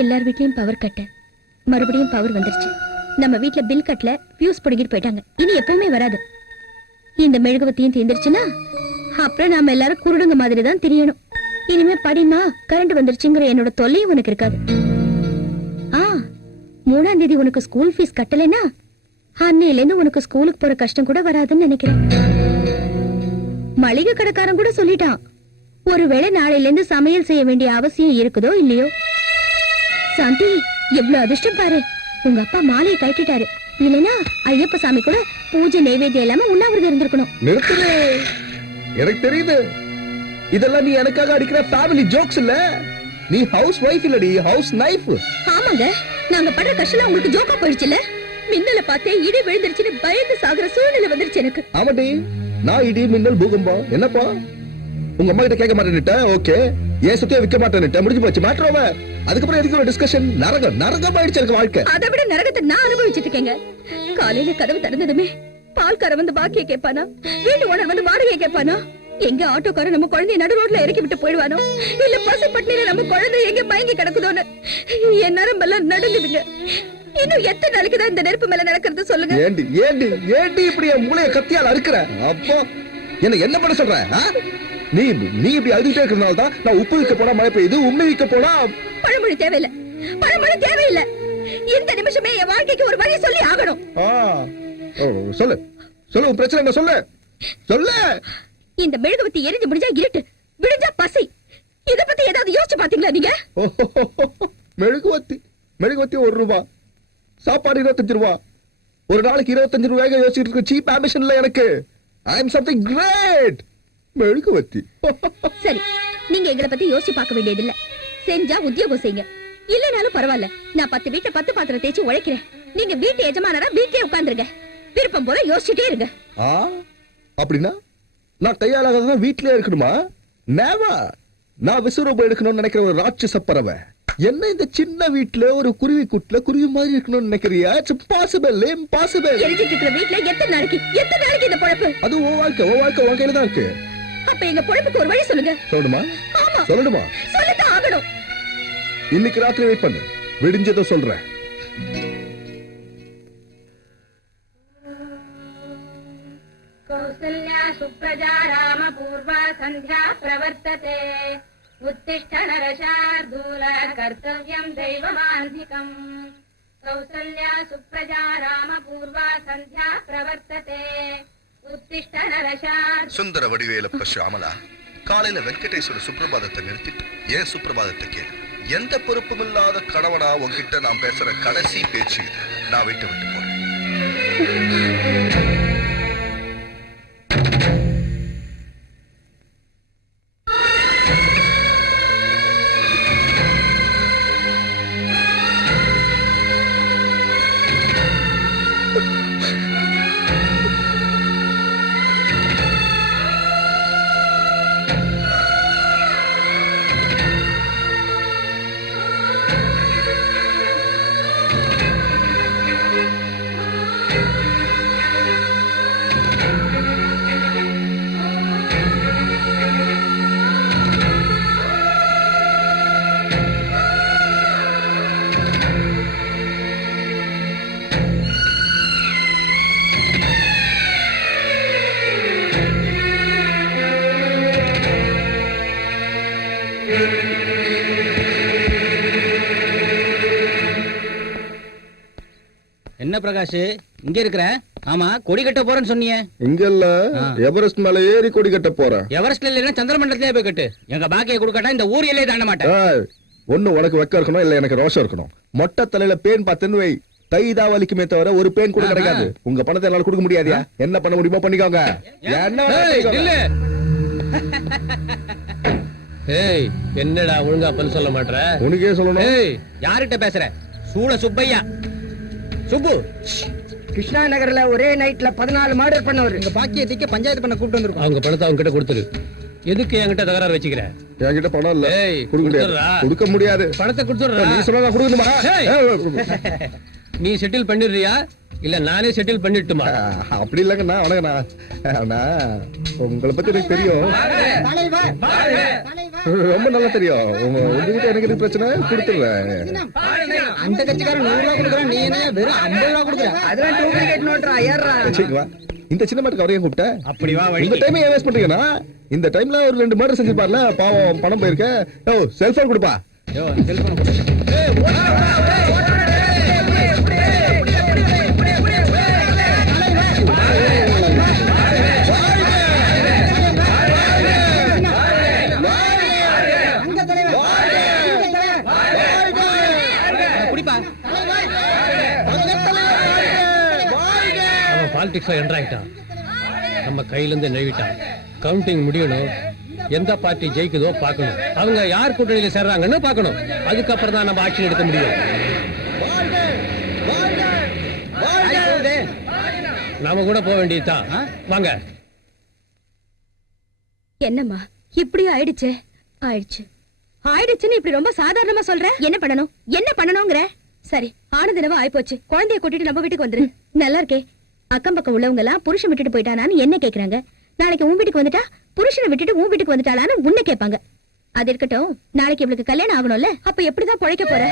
எல்லார் வீட்லயும் power cut, மறுபடியும் பவர் வந்துருச்சு. நம்ம வீட்ல பில் கட்டல, ஃபியூஸ் பிடிக்கிட்டு போயிட்டாங்க. இனி எப்பவுமே வராது. இந்த மெழுகுவத்தியும் தீந்துருச்சுன்னா அப்புறம் நாம எல்லாரும் குருடுங்க மாதிரி தான் தெரியணும். இனிமே படிமா கரண்ட் வந்துருச்சுங்கிற என்னோட தொல்லையும் உனக்கு இருக்காது. 3ஆம் தேதி உனக்கு ஸ்கூல் ஃபீஸ் கட்டலைன்னா அன்னையில இருந்து உனக்கு ஸ்கூலுக்கு போற கஷ்டம் கூட வராதுன்னு நினைக்கிறேன். மளிகை கடைக்காரன் கூட சொல்லிட்டான், ஒருவேளை நாளையில இருந்து சமையல் செய்ய வேண்டிய அவசியம் இருக்குதோ இல்லையோ. சாந்தி, எவ்வளவு அதிர்ஷ்டம் பாரு, உங்க அப்பா மாலையை கட்டிட்டாரு. இல்லைன்னா ஐயப்ப சாமி கூட பூஜை நைவேத்தியம் இல்லாம உண்ணாவிரதம் இருந்திருக்கணும். நிறுத்துலே, எனக்கு தெரியுது இதெல்லாம் நீ எனக்காக அடிக்கிற ஃபேமிலி ஜோக்ஸ் இல்ல. நீ ஹவுஸ் வைஃப் இல்லடி, ஹவுஸ் நைஃப். ஆமாங்க, நாங்க படுற கஷ்டம் உங்களுக்கு ஜோக்கா போயிடுச்சுல. மின்னல பார்த்தே இடி விழுந்துருச்சுன்னு பயந்து சாகுற சூழ்நிலை வந்துருச்சு எனக்கு. ஆமாடி, நான் இடி மின்னல் பூகம்பம் என்னப்பா உங்க அம்மா கிட்ட கேட்க மாட்டேன்னுட்ட. ஓகே, ஏன் சுத்தியா விக்க மாட்டேன்னுட்ட, முடிஞ்சு போச்சு மேட்டர் ஓவர். அதுக்கப்புறம் எதுக்கு ஒரு டிஸ்கஷன்? நரகமாயிடுச்சு எனக்கு வாழ்க்கை. அதை விட நரகத்தை நான் அனுபவிச்சுட்டு இருக்கேங்க. காலையில கதவு திறந்ததுமே பால்கார வந்து பாக்கிய கேட்பானா, வீட்டு ஓனர் வந்து வாடகை கேட்பானா, எங்க ஆட்டோக்காரன் நம்ம குழந்தைய நடு ரோட்ல இறக்கி விட்டு போயிடுவானோ, இல்ல பசி பட்டினியில நம்ம குழந்தை எங்க மயங்கி கிடக்குதோன்னு என் நரம்பெல்லாம் நடுங்குதுங்க. இன்னும் எத்தனை நாளைக்கு தான் இந்த நெருப்பு மேல நடக்கிறது சொல்லுங்க. ஏண்டி ஏண்டி ஏண்டி இப்படி என் மூளைய கத்தியால அறுக்குற? அப்போ என்ன பண்ண சொல்ற? நீ இப்படி அழுதுட்டே இருக்கிறதுனால தான் நான் உப்பு விற்க போனா மழை பெய்யுது, உண்மை விற்க போனா பழமொழி தேவையில்லை, பழமொழி தேவையில்லை. இந்த நிமிஷமே என் வாழ்க்கைக்கு ஒரு வழி சொல்லி ஆகணும். சொல்லு சொல்லு, உன் பிரச்சனை என்ன? சொல்லு சொல்லு. இந்த மெழுகுவத்தி எரிஞ்சு முடிஞ்சா இருட்டு, விடிஞ்சா பசி. இத பத்தி ஏதாவது யோசிச்சு பாத்தீங்களா நீங்க? மெழுகுவத்தி 1 ரூபா, சாப்பாடு 25 ரூபா. ஒரு நாளைக்கு 25 ரூபாய்க்கு யோசிச்சுட்டு இருக்க சீப் ஆம்பிஷன் இல்ல எனக்கு. ஐ அம் சம்திங் கிரேட். மெழுகுவத்தி. சரி, நீங்க எங்களை பத்தி யோசிச்சு பார்க்க வேண்டியது இல்ல. செஞ்சா உத்தியோகம் செய்யுங்க, இல்லனாலும் பரவாயில்ல. நான் 10 வீட்டை 10 பாத்திரம் தேய்ச்சி உழைக்கிறேன். நீங்க வீட்டு எஜமானரா வீட்லயே உட்கார்ந்துருங்க, விருப்பம் போல யோசிச்சுட்டே இருங்க. அப்படின்னா நான் கையாளாக வீட்லயே இருக்கணுமா? நேவர். நான் விசுரூபம் எடுக்கணும்னு நினைக்கிற ஒரு ராட்சச பறவை. என்ன இந்த சின்ன வீட்ல ஒரு குருவி கூட்டுல குருவி மாதிரி இருக்கணும்னு நினைக்கிறியா? It's impossible, impossible. எரிஞ்சிட்டு இருக்கிற வீட்ல எத்தனை நாளைக்கு இந்த பொழப்பு? அது உன் வாழ்க்கை உன் கையில தான் இருக்கு. அப்ப எங்க பொழப்புக்கு ஒரு வழி சொல்லுங்க. சொல்லணுமா? ஆமா சொல்லணுமா? சொல்லத்தான் ஆகணும். இன்னைக்கு ராத்திரி வெயிட் பண்ணு, விடிஞ்சதோ சொல்றேன். कौसल्या सुप्रजा राम पूर्वा संध्या प्रवर्तते उत्तिष्ठ नरशार्दूल कर्तव्यं दैवमान्धिकम् कौसल्या सुप्रजा राम पूर्वा संध्या प्रवर्तते उत्तिष्ठ नरशार्दूल. சுந்தர வடிவேலப்ப ஷாமலா, காலையில வெங்கடேஸ்வர சுப்பிரபாதத்தை நிறுத்திட்டு ஏன் சுப்பிரபாதத்தை கேளு. எந்த பொறுப்பும் இல்லாத கணவனா உங்ககிட்ட நான் பேசுற கடைசி பேச்சு இது. நான் விட்டு போறேன். என்ன பிரகாஷ் இங்க இருக்கிற? ஆமா, கொடி கட்ட போறேன்னு சொன்னீங்க. இங்க இல்ல, எவரெஸ்ட் மேல ஏறி கொடி கட்ட போறேன். எவரெஸ்ட்ல இல்லன்னா சந்திரமண்டலத்திலே போய் கட்டு. எங்க பாக்கியை கொடுக்கட்டா இந்த ஊர் எல்லையே தாண்ட மாட்டேன். ஒண்ணு உனக்கு வெக்க இருக்கணும், இல்ல எனக்கு ரோஷம் இருக்கணும். மொட்டை தலையில பேன் பார்த்தேன்னு வை, கைதா வலிக்குமே தவிர ஒரு பேன் கூட கிடைக்காது. உங்க பணத்தை என்னால கொடுக்க முடியாதியா? என்ன பண்ண முடியுமோ பண்ணிக்கோங்க. என்னடா ஒழுங்கா பதில் சொல்ல மாட்டற? உனக்கே சொல்லணும். யார்கிட்ட பேசுற? சூட சுப்பையா. சுப்பு, கிருஷ்ணா நகர்ல ஒரே நைட்ல 14 மர்டர் பண்ணவர். எங்க பாக்கியத்துக்கு பஞ்சாயத்து பண்ண கூப்பிட்டு வந்திருக்கோம். அவங்க பணத்தை அவங்க கிட்ட கொடுத்துரு. எதுக்கு என்கிட்ட தகராறு வச்சுக்கிற? என்கிட்ட பணம் இல்ல, கொடுக்க முடியாது. பணத்தை கொடுத்துடுறா. நீ சொன்னா கொடுக்கணுமா? நீ செட்டில் பண்ணிடுறியா இல்ல நானே செட்டில் பண்ணிட்டுமா? அப்படி இல்லங்கண்ணா, வணக்கண்ணா. உங்களை பத்தி எனக்கு தெரியும். ரொம்ப நல்லா தெரியும் உங்ககிட்ட எனக்கு எது பிரச்சனை கொடுத்துடுறேன். அந்த கட்சிக்காரன் 100 ரூபா கொடுக்குறான், நீ என்ன வெறும் 50 ரூபா கொடுக்குற? அதெல்லாம் டூப்ளிகேட் நோட்ரா ஏறா. சரிங்களா? இந்த சின்ன மாட்டுக்கு அவரையும் கூப்பிட்டேன். அப்படி வா இந்த வழி. டைம் ஏன் வேஸ்ட் பண்றீங்கன்னா இந்த டைம்ல ஒரு 2 மர்டர் செஞ்சிருப்பார்ல, பாவம் பணம் போயிருக்க. ஓ செல்போன் கொடுப்பா. யோ செல்போன் கொடு. குடிப்பா. அவன் பாலிடிக்ஸ்ல என்டர் ஆயிட்டான், நம்ம கையில இருந்து நழுவிட்டான். கவுண்டிங் முடியணும், எந்த பார்ட்டி ஜெயிக்குதோ பார்க்கணும், அவங்க யார் கூட்டணியில சேர்றாங்கன்னு பார்க்கணும். அதுக்கப்புறம் தான் நம்ம ஆக்ஷன் எடுக்க முடியும். நாம கூட போக வேண்டியதுதான். வாங்க. என்னம்மா இப்படி ஆயிடுச்சே? ஆயிடுச்சுன்னு இப்படி ரொம்ப சாதாரணமா சொல்ற? என்ன பண்ணணுங்கிற? சரி, ஆனதினவா ஆயிப்போச்சு. குழந்தைய கூட்டிட்டு நம்ம வீட்டுக்கு வந்துரு. நல்லா இருக்கே. அக்கம் பக்கம் உள்ளவங்க எல்லாம் புருஷன் விட்டுட்டு போயிட்டானான்னு என்ன கேக்குறாங்க. நாளைக்கு உன் வீட்டுக்கு வந்துட்டா புருஷனை விட்டுட்டு உன் வீட்டுக்கு வந்துட்டாளான்னு உன்னை கேட்பாங்க. அது இருக்கட்டும், நாளைக்கு இவளுக்கு கல்யாணம் ஆகணும்ல, அப்ப எப்படிதான் பொழைக்க போற?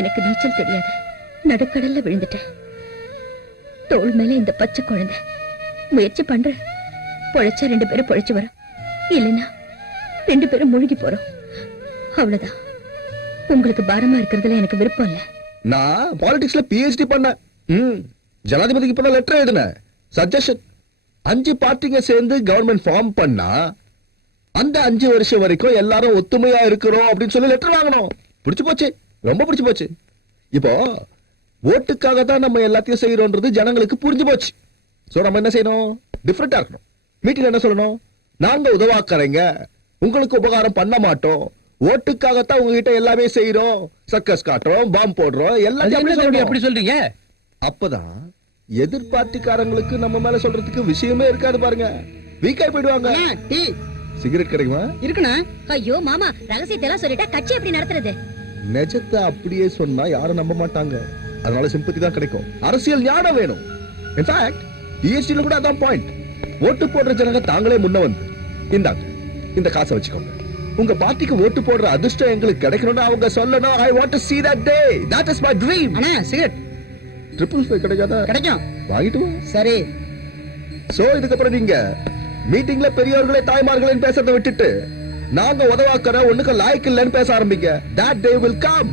எனக்கு நீச்சல் தெரியாது, நடுக்கடல்ல விழுந்துட்டேன். தோள் மேல இந்த பச்சை குழந்தை. முயற்சி பண்ற, பொழைச்சா 2 பேரும் பொழைச்சு வரும், இல்லைன்னா 2 பேரும் முழுகி போறோம். அவ்வளவுதான். உங்களுக்கு பாரமா இருக்கிறதுல எனக்கு விருப்பம் இல்ல. நான் பாலிடிக்ஸ்ல PhD பண்ணேன். ஜனாதிபதிக்கு இப்ப லெட்டர் எழுதினேன். சஜஷன் 5 பார்ட்டிங்க சேர்ந்து கவர்மெண்ட் ஃபார்ம் பண்ணா அந்த 5 வருஷம் வரைக்கும் எல்லாரும் ஒத்துமையா இருக்கிறோம் அப்படின்னு சொல்லி லெட்டர் வாங்கணும். பிடிச்சு போச்சு, ரொம்ப பிடிச்சு போச்சு. இப்போ ஓட்டுக்காக தான் நம்ம எல்லாத்தையும் செய்யறோம்ன்றது ஜனங்களுக்கு புரிஞ்சு போச்சு. சோ நம்ம என்ன செய்யணும்? டிஃபரெண்டா இருக்கணும். மீட்டிங்ல என்ன சொல்லணும்? நாங்க உதவாக்கறேங்க, உங்களுக்கு உபகாரம் பண்ண மாட்டோம், ஓட்டுக்காகத்தான் உங்ககிட்ட எல்லாமே செய்யறோம், சர்க்கஸ் காட்டுறோம், பாம்பு போடுறோம், அது எல்லாத்தையும் என்ன அப்படி தம்பி சொல்லணும். அப்படி சொல்றீங்க? அப்பதான் எதிர்பார்ட்டிக்காரங்களுக்கு நம்ம மேல சொல்றதுக்கு விஷயமே இருக்காது பாருங்க. வீக்காய் போயிடுவாங்க. சிகரெட் கிடைக்குமா? இருக்குண்ணா. ஐயோ மாமா, ரகசியத்தை எல்லாம் சொல்லிட்டா கட்சி எப்படி நடத்துறது? நிஜத்தை அப்படியே சொன்னா யாரும் நம்ப மாட்டாங்க. அதனால சிம்பத்தி தான் கிடைக்கும். அரசியல் ஞானம் வேணும். இன்ஃபேக்ட் PhDல கூட அதான் பாயிண்ட். ஓட்டு போடுற ஜனங்க தாங்களே முன்ன வந்து, இந்தாங்க இந்த காசை வச்சுக்கோங்க, உங்க பார்ட்டிக்கு ஓட்டு போடுற அதிர்ஷ்டம் எங்களுக்கு கிடைக்கணும்னு அவங்க சொல்லணும். I want to see that day. That is my dream. Anna cigarette 555 கிடைக்காதா? கிடைக்கும். வாங்கிட்டு வா. சரி. சோ இதுக்கப்புறம் நீங்க மீட்டிங்ல பெரியவர்களே தாய்மார்களேன்னு பேசுறதை விட்டுட்டு நாங்க உதவாக்கற ஒண்ணுக்கு லாய்க்கு இல்லைன்னு பேச ஆரம்பிங்க. That day will come.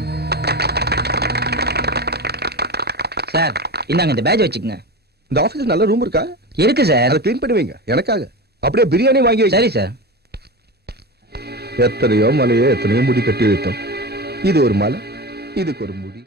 Sir இந்தாங்க இந்த பேட்ஜ் வச்சுக்கங்க. இந்த ஆபீஸ் நல்ல ரூம் இருக்கா? இருக்கு சார். அதை க்ளீன் பண்ணி வைங்க எனக்காக. அப்படியே பிரியாணி வாங்கி வைங்க. சரி சார். எத்தனையோ மலையே எத்தனையோ முடி கட்டி வைத்தோம். இது ஒரு மலை, இதுக்கு ஒரு முடி.